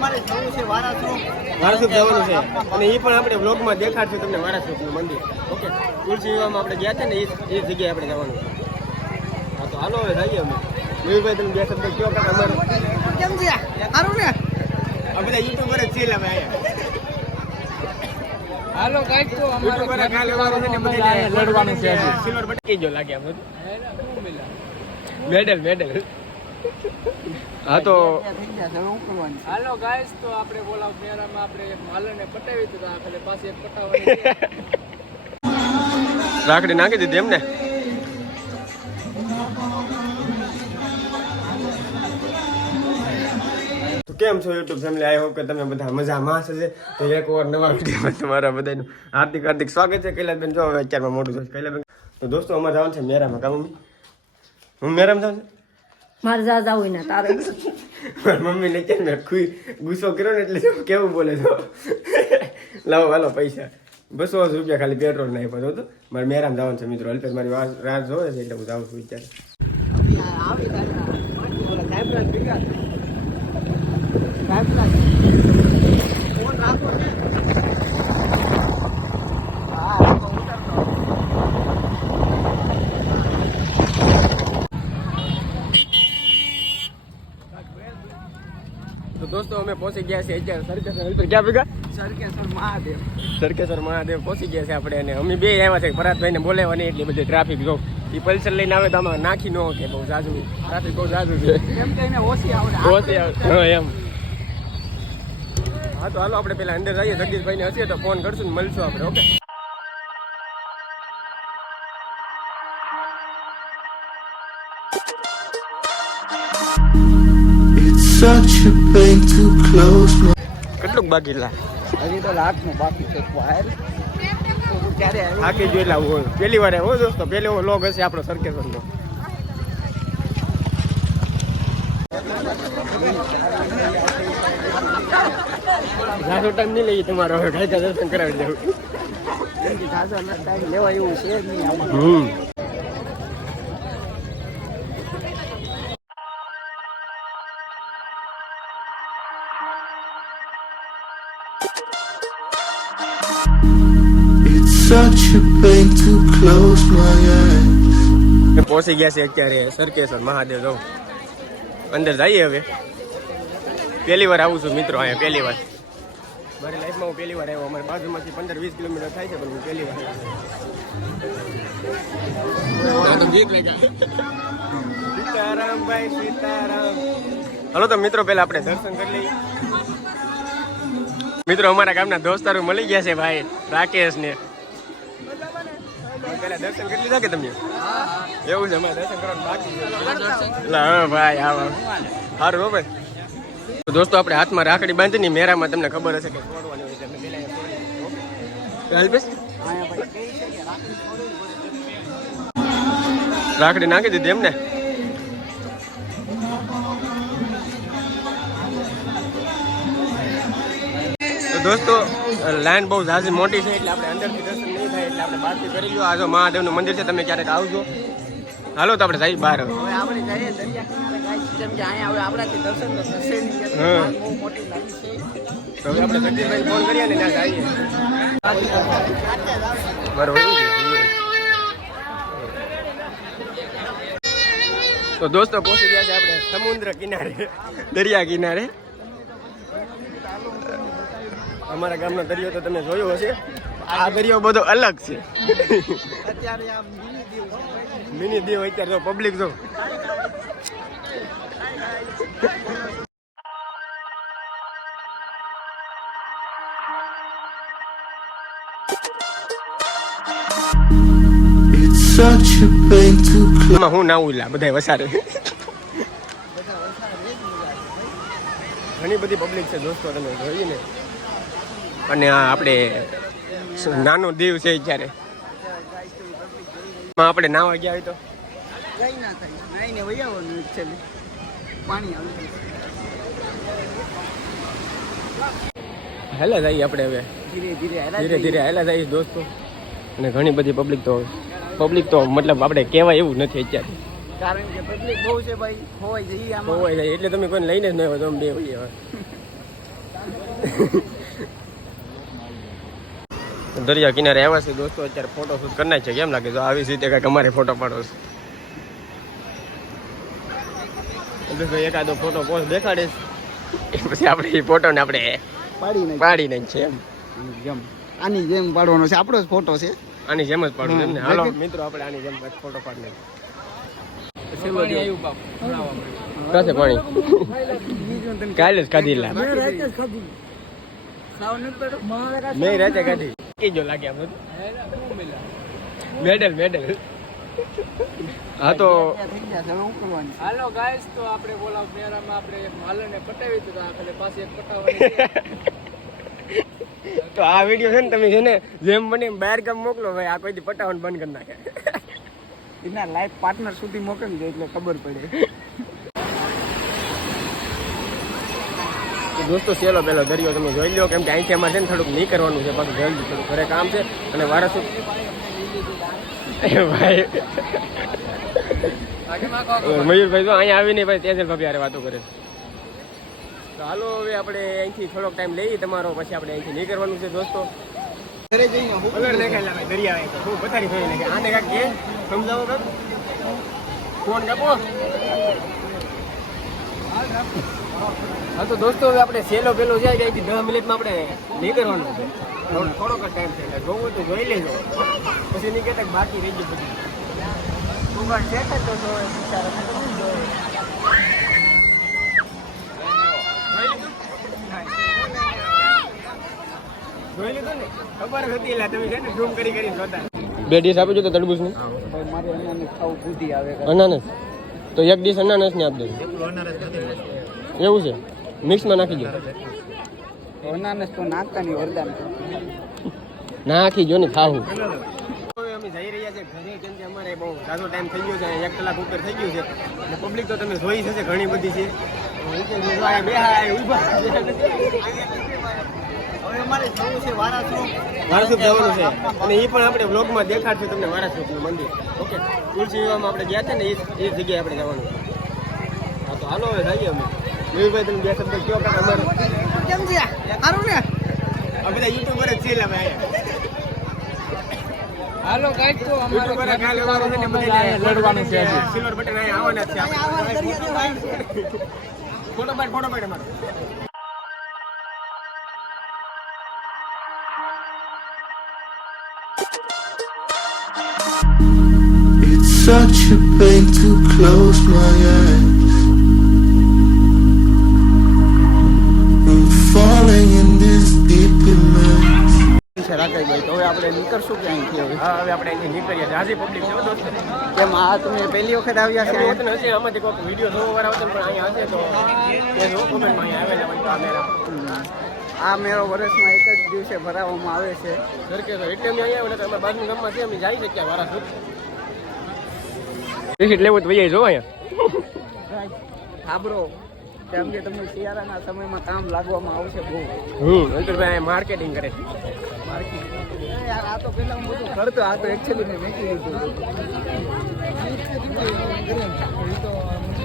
અમારે જવું છે વારાસુર. જવાનું છે. અને એ પણ આપણે બ્લોગમાં દેખાડશું તમને વારાસુરનું મંદિર. ઓકે? તુલસી વિવાહમાં આપણે ગયા છે ને એ જગ્યાએ આપણે જવાનું છે. હા તો હાલો હવે જઈએ અમે. મેહુલભાઈ તમે બે શબ્દ કયો કાકા અમારે? કેમ છે? સારું ને? આ બધા યુટ્યુબર જ છે લા ભાઈ હાલો કાંઈક તો યુટ્યુબર કાલે વાળો છે ને બધાને લડવાનું છે સિલ્વર બટકી જો લાગે બધું. Medal medal. હા તો હાલો ગાઈસ તો આપણે બોલાવ મેરામાં આપણે એક માલને પટાવી દીધા આપણે પાસે એક પટાવવાની રાખડી નાખી દીધી એમને. તો કેમ છો યુટ્યુબ ફેમિલી આઈ હોપ કે તમે બધા મજામાં હશે. તો એક વાર નવા વિડીયોમાં તમારા બધાનું હાર્દિક હાર્દિક સ્વાગત છે. કૈલાસબેન જો હવે અત્યારમાં મોટું થશે. કૈલાસબેન તો દોસ્તો અમારે જવાનું છે મેરામાં. કા મમ્મી? હું મેરામાં જાઉં છું? મારે જા જાવું હોય ને તારે. મારી મમ્મીને કેમ મેં ગુસ્સો કર્યો ને એટલે શું કેવું બોલે છો લાવો હાલો પૈસા. બસો રૂપિયા ખાલી પેટ્રોલ નહીં પડ્યો હતો મારે મેરામ જવાનું છે મિત્રો. અલ્પેશ મારી વાત રાહ જોવે છે એટલે હું જાઉં છું વિચાર તો દોસ્તો અમે પહોંચી ગયા છે અત્યારે સરકેશ્વર ક્યાં ભેગા? સરકેશ્વર મહાદેવ. સરકેશ્વર મહાદેવ પહોંચી ગયા છે આપણે અને અમે બે આવ્યા છે ભરતભાઈને બોલાવવાની એટલી બધી ટ્રાફિક જો એ પલ્સર લઈને આવે તો આમાં નાખી ન કે બહુ જાજુ. ટ્રાફિક બહુ જાજુ છે. એમ કહીને ઓછી આવડે. ઓછી આવે. હા એમ. હા તો હાલો આપણે પેલા અંદર જઈએ. જગદીશભાઈને હશે તો ફોન કરશું ને મળશું આપણે okay? It's such a pain to close my કેટલુંક બાકી લા હજી તો લાખનું બાકી છે વાયર ક્યારે આવ્યો થાકી જો એટલા હોય. પહેલી વાર હો દોસ્તો પહેલો લોગ હશે આપણો સરકેસરનો જાજો ટાઈમ નહીં લઈએ તમારો હવે કાંઈ દર્શન કરાવી દેવું તાજા ટાઈમ લેવા. એવું છે નહીં આમાં પહોંચી ગયા છે અત્યારે સરકેશ્વર મહાદેવ જો અંદર જઈએ હવે. પહેલી વાર આવું છું મિત્રો અહીંયા પહેલી વાર. મારી લાઈફમાં હું પહેલી વાર આવ્યો. અમારી બાજુમાંથી પંદર વીસ કિલોમીટર થાય છે પણ હું પહેલી વાર હલો તો મિત્રો પેલા આપણે દર્શન કરી લઈએ. મિત્રો અમારા ગામના દોસ્તારો મળી ગયા છે ભાઈ રાકેશ ને પેલા દર્શન કરી લીધા કે તમે? એવું છે અમારે દર્શન કરવાનું બાકી હા ભાઈ સારું હો. ભાઈ. તો દોસ્તો આપણે હાથમાં રાખડી બાંધી ની મેરામાં તમને ખબર હશે કે છોડવાની હોય પેલા? અલ્પેશ રાખડી નાખી દીધી એમને? તો દોસ્તો લાઈન બહુ ઝાઝી મોટી છે એટલે આપણે અંદરથી દર્શન એટલે આપણે બહારથી કરી લો આ જો મહાદેવનું મંદિર છે તમે ક્યારેક આવજો. હાલો તો આપણે સાહેબ બહાર હવે. આપણે જગદીશભાઈ ફોન કરીએ ને ત્યાં જઈએ. બરોબર તો દોસ્તો પહોંચી ગયા છે આપણે સમુદ્ર કિનારે દરિયા કિનારે. અમારા ગામનો દરિયો તો તમે જોયો હશે. આ દરિયો બધો અલગ છે. અત્યારે આ મિની દીવ મિની દીવ અત્યારે જો. પબ્લિક જો હું નાવું લા બધા વસારે. ઘણી બધી પબ્લિક છે દોસ્તો તમે જોઈએ ને. અને આ આપણે નાનો દીવ છે અત્યારે એમાં આપણે નાવા ગયા હોય તો? હેલા થાય. જઈએ આપણે હવે. ધીરે ધીરે હેલા જઈએ દોસ્તો. અને ઘણી બધી પબ્લિક તો પબ્લિક તો મતલબ આપણે કહેવાય એવું નથી અત્યારે. કારણ કે પબ્લિક બહુ છે ભાઈ. ખોવાઈ જઈએ આમાં. હોવાય એટલે તમે કોઈ લઈને જ ન હોય તમે બે હવે. દરિયા કિનારે આવ્યા છે દોસ્તો અત્યારે ફોટો શૂટ કરી નાખીએ કેમ લાગે? જો આવી રીતે કંઈક અમારે ફોટો પાડો છે. એકાદો ફોટો પોસ્ટ દેખાડીશ એ પછી આપણે એ ફોટોને આપણે પાડી નાખી પાડી છે એમ જેમ. આની જેમ પાડવાનો છે. આપણો જ ફોટો છે. આની જેમ જ પાડવાનો એમ ને. હાલો. મિત્રો આપણે આની જેમ ફોટો પાડી નાખીએ. પાણી કાલે જ લા. પડ્યું? મેં રાતે કાઢી કીજો લાગે બધું. Medal medal. હા તો ગયા હાલો ગાઈસ તો આપણે બોલાવ મેરામાં આપણે માલને પટાવી દીધા આપણે પાછી એક પટાવવાની તો આ વીડિયો છે ને તમે છે ને જેમ બને બહાર ગામ મોકલો ભાઈ આ કોઈ દી પટાવાનું બંધ કરી નાખે. એના લાઈફ પાર્ટનર સુધી મોકલજો એટલે ખબર પડે. તો દોસ્તો સેલો પહેલો દરિયો તમે જોઈ લો કેમ કે અહીંથી અમારે છે ને થોડુંક નહીં કરવાનું છે પાછું જલ્દી થોડું ઘરે કામ છે અને વારસ ભાઈ મયુરભાઈ તો અહીંયા આવીને ભાઈ તેજલ ભાભી હારે વાતો કરે. તો હાલો હવે આપણે અહીંથી થોડોક ટાઈમ લઈએ તમારો પછી આપણે અહીંથી નહીં કરવાનું છે દોસ્તો. ઘરે જઈને હું કલર નાખેલા ભાઈ દરિયા આવે હું પથારી ફેરી નાખે? આને કાંઈક કે? સમજાવો કાંઈક? ફોન કાપો. હા તો દોસ્તો હવે આપણે સેલો પેલો જાય અહીંથી દસ મિનિટમાં આપણે નીકળવાનું છે. થોડો- થોડોક જ ટાઈમ છે એટલે જોવું હોય તો જોઈ લેજો. પછી નહીં કહેતા બાકી રહી ગયું બધું. તું જો. જોઈ લીધું ને? ખબર જ હતી એટલે તમે છે ને ઝૂમ કરી કરી જોતા. બે ડીશ આપી દો તો તડબૂચ ને? ભાઈ મારે ખાવું બુદ્ધિ આવે. અનાનસ? તો એક ડીશ અનાનસ ને આપી દો. એવું છે? મિક્સમાં નાખી દો નાખી જો ને ખાવું. જઈ રહ્યા છે ઘરે કેમ કે અમારે બહુ સારો ટાઈમ થઈ ગયો છે એક કલાક ઉપર થઈ ગયું છે. અને પબ્લિક તો તમે જોઈ છે ઘણી બધી છે. હું તો જો અહીંયા બેહા અહીંયા ઊભા હવે અમારે જવું છે વારાસુ વારાસુપ જવાનું છે. અને એ પણ આપણે વ્લોગમાં દેખાડશું તમને વારાસુપનું મંદિર. ઓકે? તુલસી વિવાહમાં આપણે ગયા હતા ને એ જગ્યાએ આપણે જવાનું છે. હા તો હાલો હવે જઈએ અમે. મયુરભાઈ તમે બે શબ્દ કયો અમારે? કેમ છે? સારું ને? આ બધા યુટ્યુબર જ છે અમે હાલો ગાઈસ તો અમારે યુટ્યુબર છે ને બધા અહીંયા લડવાનું છે સિલ્વર બટન અહીંયા આવવાના છે ફોટો પાડ ફોટો પાડ અમારો. It's such a pain to close my eyes. Falling in this deep immense. છે રાકેશભાઈ હવે આપણે નીકળશું કે અહીંથી હવે હા હવે આપણે અહીંથી નીકળીએ છીએ આજે પબ્લિક તમે પહેલી વખત આવ્યા એમને હોતું આમાંથી કોઈક વીડિયો જોવા વાળા હોત પણ અહીંયા આ મેળો વર્ષમાં એક જ દિવસે ભરાવવામાં આવે છે સરકે તો એટલે અમે અહીંયા આવ્યા બાજુ ગામમાં છે જઈ શકીએ વારા તો વૈયા જો અહીંયા કે તમને શિયાળાના સમયમાં કામ લાગવામાં આવશે બહુ. હમ. અંતરભાઈ માર્કેટિંગ કરે માર્કેટિંગ યાર આ તો પેલા હું બધું કરતો આ તો એકચ્યુઅલી મેં મેકી દીધું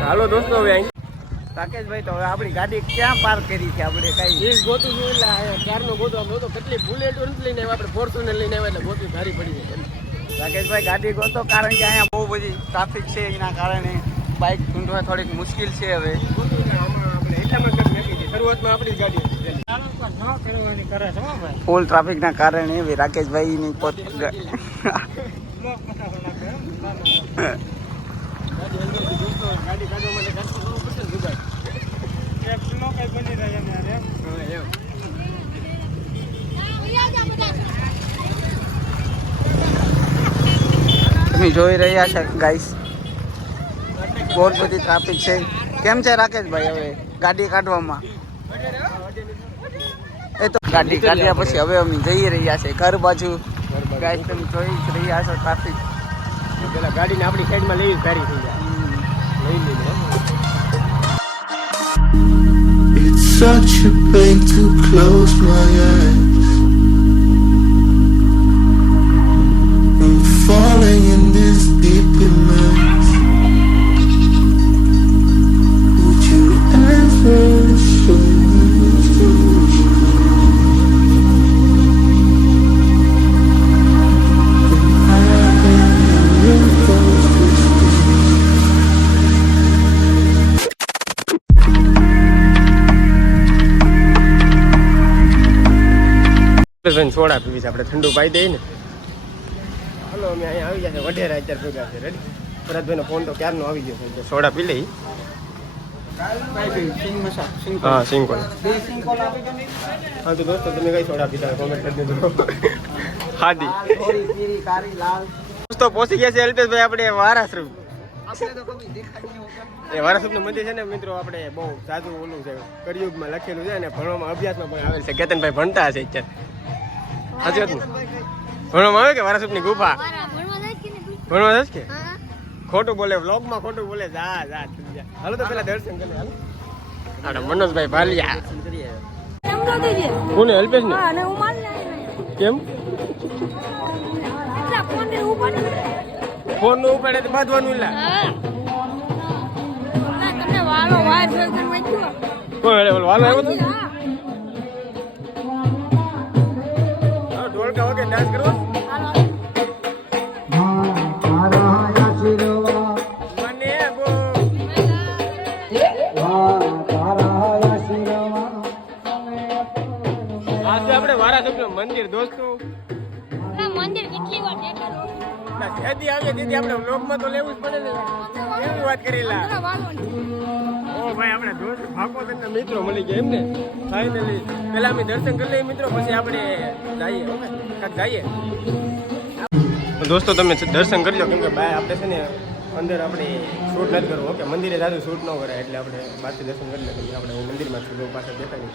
હાલો દોસ્તો હવે રાકેશભાઈ તો હવે આપણી ગાડી ક્યાં પાર્ક કરી છે આપણે કઈ? એ ગોતું જોયું એટલે ક્યારનો ગોતો આમ તો કેટલી બુલેટ લઈને આવ્યા આપણે ફોર્ચ્યુનર લઈને આવ્યા એટલે ગોતું ભારી પડી જાય રાકેશભાઈ ગાડી ગોતો કારણ કે અહીંયા બહુ બધી ટ્રાફિક છે એના કારણે. બાઇક ઢૂંઢવા થોડીક મુશ્કેલ છે હવે ગોતું ને આમાં આપણે એટલામાં જ નથી નાખી શરૂઆતમાં આપણી જ ગાડી હતી ફૂલ ટ્રાફિકના કારણે રાકેશભાઈ ની પોત. તમે જોઈ રહ્યા છે ગાઈસ બહુ બધી ટ્રાફિક છે. કેમ છે રાકેશભાઈ હવે ગાડી કાઢવામાં? એ તો ગાડી કાઢ્યા પછી હવે અમે જઈ રહ્યા છે ઘર બાજુ ગાઈસ તમે જોઈ જ રહ્યા છો ટ્રાફિક પેલા ગાડીને આપણી સાઈડમાં લેવી જ સારી થઈ જાય લઈ લઈને It's such a pain to close my eyes. ભાઈ સોડા પીવી છે. આપણે ઠંડુ પાઈ દઈએ ને. હાલો અમે અહીંયા આવી ગયા છે. વઢેરા અત્યારે ભેગા છે. રેડી ભરતભાઈનો ફોન તો ક્યારનો આવી ગયો છે? સોડા પી લઈ. હા સિંકોલ હા તો દોસ્તો તમે કઈ સોડા પીતા કોમેન્ટ કરી દેજો. હાદી. દોસ્તો પહોંચી ગયા છે અલ્પેશભાઈ. આપણે વારાશ્રમ એ વારાશ્રમનું મંદિર છે ને મિત્રો આપણે બહુ સાદું ઓલું છે. કરિયુગમાં લખેલું છે અને ભણવામાં અભ્યાસમાં પણ આવેલ છે. કેતનભાઈ ભણતા હશે અત્યારે. સાચી વાત ભણવામાં આવે કે વારાશ્રમની ગુફા? ભણવા કે ખોટું બોલે વ્લોગમાં ખોટું બોલે જા જા હાલો તો પેલા દર્શન કરી હાલો. આપણે મનોજભાઈ ભાલિયા. કોને અલ્પેશ ને કેમ? ફોનનું ઉપાડે તો બાંધવાનું લા કોણ વાલો આવ્યો તો? હા, ઢોલકા વગર ડાન્સ કરવો આપણે વારાસમનું મંદિર દોસ્તો. મંદિર કેટલી વાર ના, આવીએ ત્યાંથી આપણે લોકમાં તો લેવું જ પડે ને. એવી વાત કરી લા. ઓ ભાઈ આપણે દોસ્ત ભાગવતના મિત્રો મળી ગયા એમને. ફાઇનલી પહેલા અમે દર્શન કરી લઈએ મિત્રો પછી આપણે જઈએ ઓકે? જઈએ દોસ્તો, તમે દર્શન કરજો કેમ કે બાય આપણે છે ને અંદર આપણે શૂટ નથી કરવું. ઓકે, મંદિરે જાદુ શૂટ ન કરાય, એટલે આપણે બાકી દર્શન કરી લઈએ. આપણે મંદિરમાં છૂટો પાછળ દેખાય